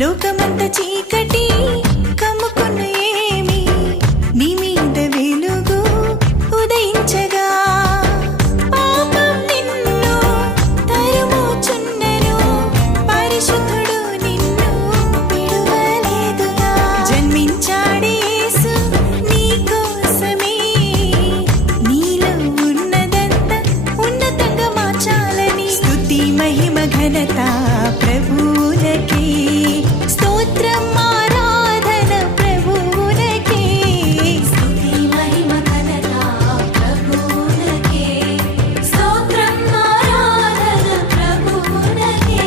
లోకమంత చీకటి కమ్ముకున్న ఏమి నీ మీద వెలుగు ఉదయించగా పాపం నిన్ను తరుముచున్నను పరిశుద్ధుడు నిన్ను విడువలేదుగా జన్మించాడు యేసు నీ కోసమే నీలో ఉన్నదంతా ఉన్నతంగా మార్చాలని స్తుతి మహిమ ఘనత ప్రభువులకే స్తోత్రం ఆరాధన ప్రభువులకే స్తుతి మహిమ ఘనత ప్రభువులకే స్తోత్రం ఆరాధన ప్రభువులకే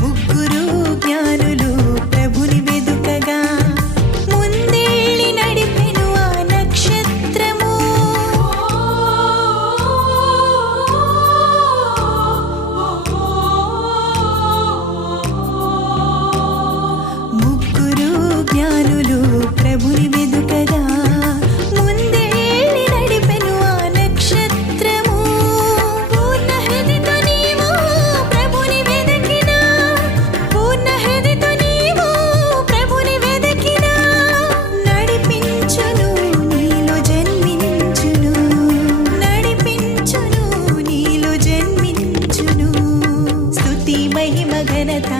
ముగ్గురు జ్ఞానులు ప్రభుని వెదుకగా ముందేళ్ళి నడిపెను ఆ నక్షత్రము ముగ్గురు జ్ఞానులు ప్రభుని వెదుకగా ముందేళ్ళి నడిపెను ఆ నక్షత్రము పూర్ణ హృదయతో నీవు ప్రభుని వెదకినా పూర్ణ హృదయతో నీవు ప్రభుని వెదకినా నడిపించును నీలో జన్మించును నడిపించును నీలో జన్మించును స్తుతి మహిమ ఘనత